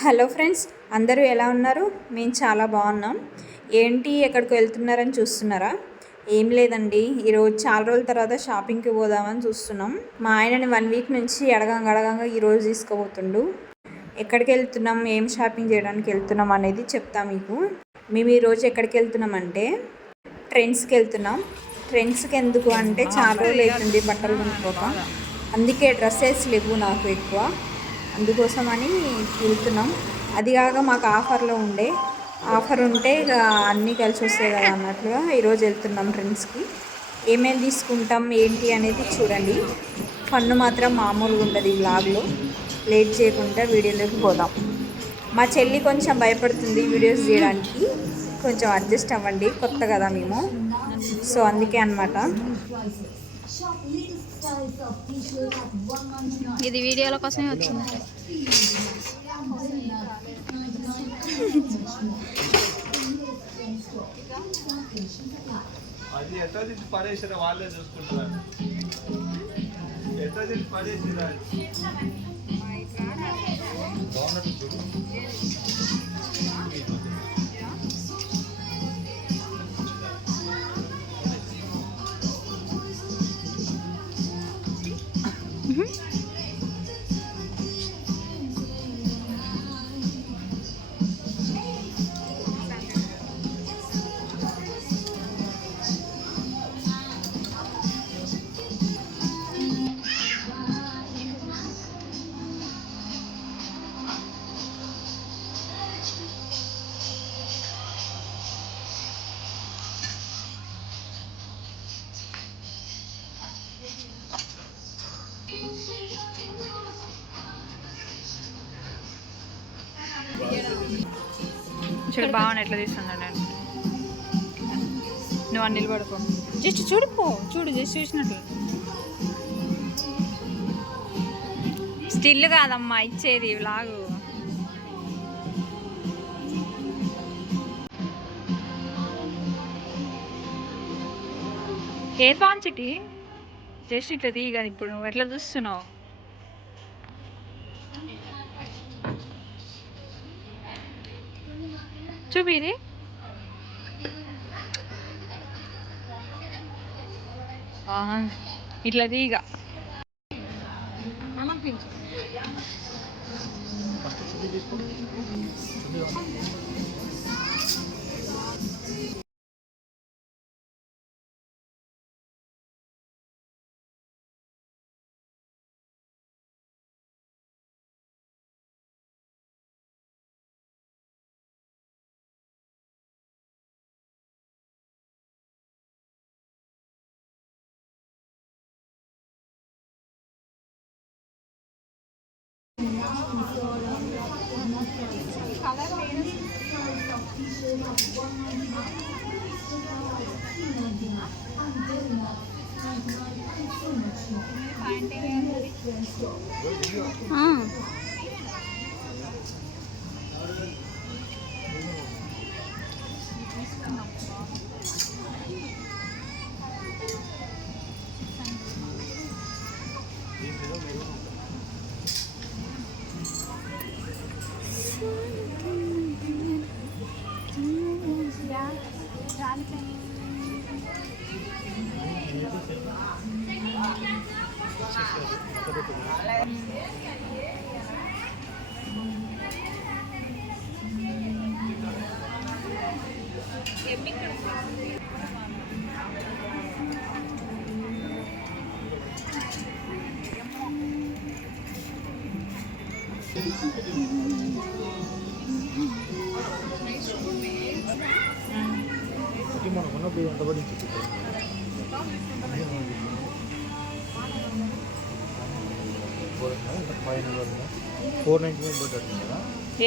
Hello friends, అందరూ ఎలా ఉన్నారు? మేము చాలా బాగున్నాం. ఏంటి ఎక్కడికి వెళ్తున్నారని చూస్తున్నారా? ఏం లేదండి, ఈరోజు చాలా రోజుల తర్వాత షాపింగ్కి పోదామని చూస్తున్నాం. మా ఆయనని 1 వీక్ నుంచి అడగంగా ఈరోజు తీసుకుపోతుండు. ఎక్కడికి వెళ్తున్నాం, ఏం షాపింగ్ చేయడానికి వెళ్తున్నాం అనేది చెప్తా మీకు. మేము ఈరోజు ఎక్కడికి వెళ్తున్నామంటే ట్రెండ్స్కి వెళ్తున్నాం. ట్రెండ్స్కి ఎందుకు అంటే చాలా రోజులు అవుతుంది బట్టలు కొనుక్కోక, అందుకే డ్రెస్సెస్ లేవు నాకు ఎక్కువ, అందుకోసమని వెళ్తున్నాం. అది కాక మాకు ఆఫర్ ఉంటే ఇక అన్నీ కలిసి వస్తాయి కదా అన్నట్లుగా ఈరోజు వెళ్తున్నాం ట్రెండ్స్కి. ఏమేమి తీసుకుంటాం ఏంటి అనేది చూడండి. ఫన్ను మాత్రం మామూలుగా ఉండదు ఈ వ్లాగ్లో. లేట్ చేయకుండా వీడియోలోకి పోదాం. మా చెల్లి కొంచెం భయపడుతుంది వీడియోస్ చేయడానికి, కొంచెం అడ్జస్ట్ అవ్వండి, కొత్త కదా మేము, సో అందుకే అన్నమాట. ఇది వీడియోల కోసమే వచ్చింది. అది ఎట్లా తీసి పడేసినా వాళ్ళే చూసుకుంటారు. ఎట్లా తీసి పడేసినా చూడు బాగున్నా ఎట్లా తీస్తున్నాడు. నేను నువ్వు అన్ని నిలబడుకో, జస్ట్ చూడు జస్ట్ చూసినట్లు. స్టిల్ కాదమ్మా ఇచ్చేది వ్లాగు. ఏ పాంచిటి జస్ట్ ఇట్లా తీయగా. ఇప్పుడు నువ్వు ఎట్లా చూస్తున్నావు? చూపిది ఇట్లా తీగ.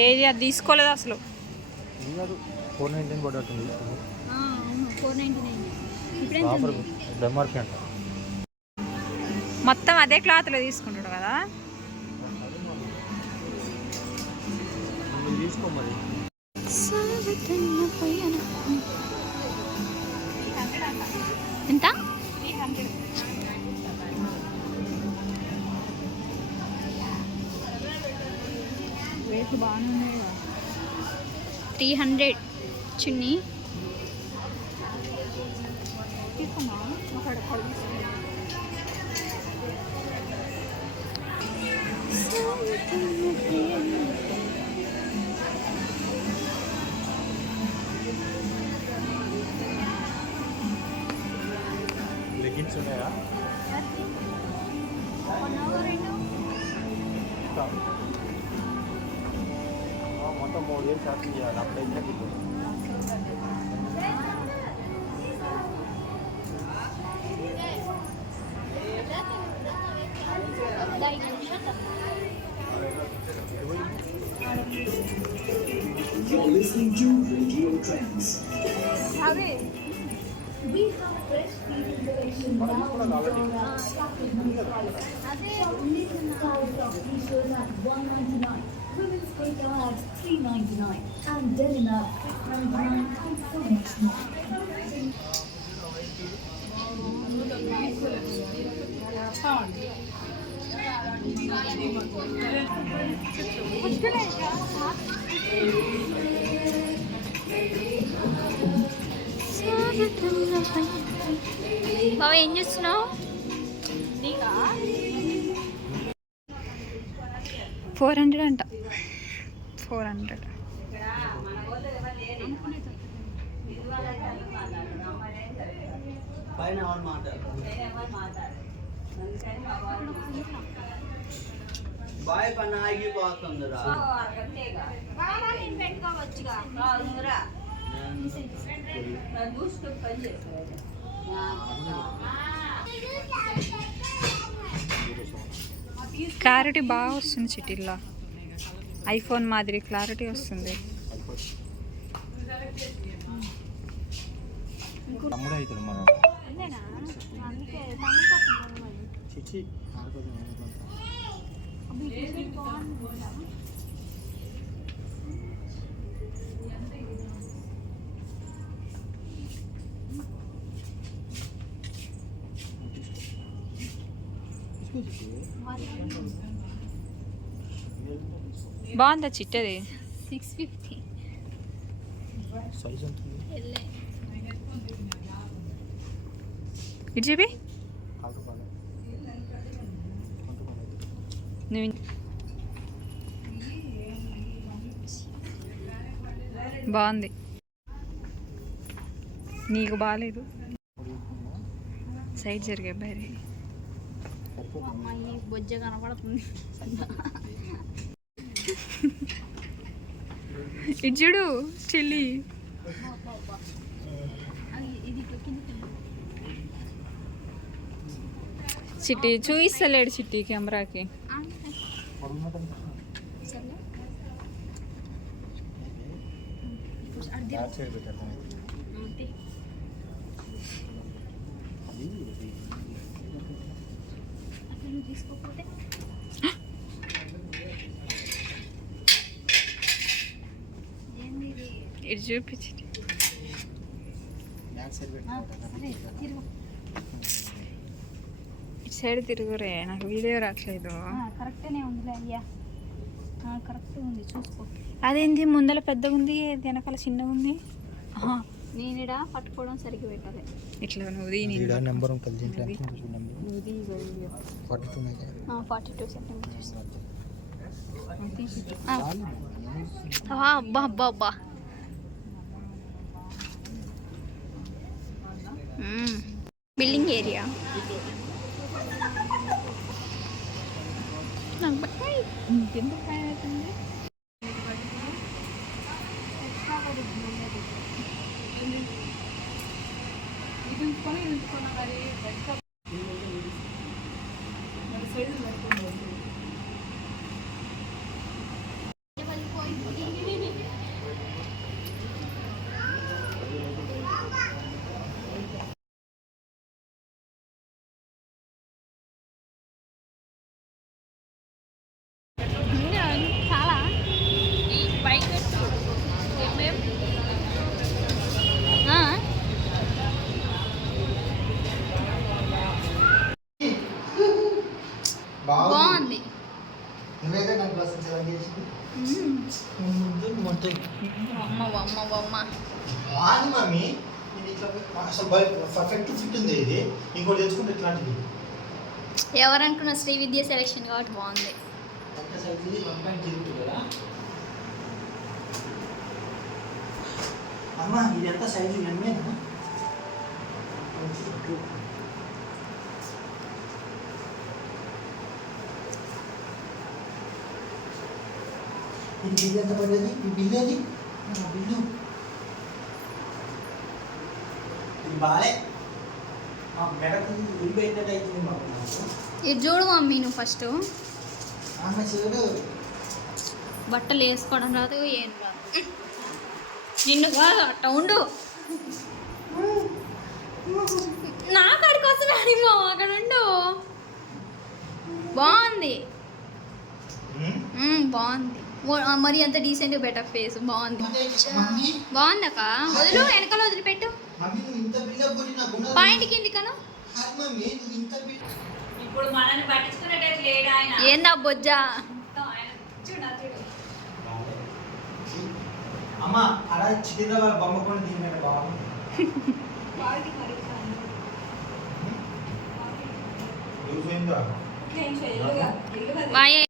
ఏది అది తీసుకోలేదు అసలు. 499 పడ్డట్టుంది. మొత్తం అదే క్లాత్లో తీసుకుంటాడు కదా. తీసుకో మరి. ఎంత? బాగానే ఉన్నాయి 300 చున్నీ తీసుకున్నా ఒక లెగిన్స్ ఉన్నాయా? మొత్తం 3 వేలు షాపింగ్ చేయాలి అప్పుడైతే You're listening to Radio Trends. We have fresh feeding collection now in T-shirts at $199, women's paper at $399, and denim at $699 and so much more. బావ ఏం చేస్తున్నావు? 400 అంట 400 బాయ్ పని ఆగిపోతుందిరా. క్లారిటీ బాగా వస్తుంది చిటిల్లో, ఐఫోన్ మాదిరి క్లారిటీ వస్తుంది. తమ్ముడే అవుతాడు మన చిచ్చి బాగుందా చిట్టది? 650 సైజ్ ఎంత ఉంది? ఇటు చెప్పి ఆకుపాలు నువ్వు బాగుంది, నీకు బాగాలేదు. సైడ్ జరిగే బయట అమ్మాయి బొజ్జ కనపడుతుంది. ఇటు చూడు చెల్లి. చిట్టి చూయిస్తలేడు చిట్టి కెమెరాకి. తీసుకోకపోతే ఇటు చూపించి ఇటు సైడ్ తిరుగురే, నాకు వీడియో రావట్లేదు. కరెక్ట్గానే ఉందిలే అయ్యా, కరెక్ట్ ఉంది చూసుకో. అదేంటి ముందర పెద్దగా ఉంది, వెనకాల చిన్నగా ఉంది. నేనిడా పట్టుకోవడం సరిగ్గా పెట్టాలి. ఇట్లా నువ్వు నెంబర్ ఉంటుంది దీంట్లో. 42 సెంటీమీటర్స్. అబ్బా అబ్బా అబ్బా. Building area. ఇంకెందుకు పైన అవుతుంది? చాలా అమ్మ అమ్మ అమ్మ వాని మమ్మీ ఇది ఇట్లా అసలు పర్ఫెక్ట్ ఫిట్ ఉంది ఇది. ఇంకోటి తెచ్చుకుంటే ఇట్లాంటిది ఎవరనుకున్న శ్రీ విద్య సెలెక్షన్ కాబట్టి బాగుంది. ఎంత సైజ్ ఇది 1.02 కదా అమ్మ. ఇది ఎంత సైజు ఎమ్మేనా? ఈ బిల్లు ఎంత పడ్డది? ఈ బిల్లు ఏది? బిల్లు ఇది బాలే మెడకు విరిపోయినట్టు అవుతుంది మాకు. ఇది చూడు మమ్మీ నువ్వు ఫస్ట్. ఆమె చూడు బట్టలు వేసుకోవడం రాదు ఏం రాదు. నిన్ను కాదు అట్ట ఉండు. నా కాడికి వస్తున్నాడు మా అక్కడ ఉండు. బాగుంది. బాగుంది. మరి అంత డీసెంట్గా బెటర్ ఫేస్ బాగుంది. మమ్మీ బాగుందక్క. వదులు వెనకాల వదిలిపెట్టు. మమ్మీ నువ్వు ఇంత బిల్లు కొట్టి నాకు ఉండదు. పాయింట్కి ఎందుకను హాయ్ మమ్మీ నువ్వు ఇంత బిల్లు ఇప్పుడు మనల్ని పట్టించుకునేటట్టు లేడు ఆయన. ఏందా బొజ్జా? అమ్మ అలా చిటిల వాళ్ళ బొమ్మ కూడా దీని బాగుంది. ఇట్లా ఏం చేయలేదు. వాయే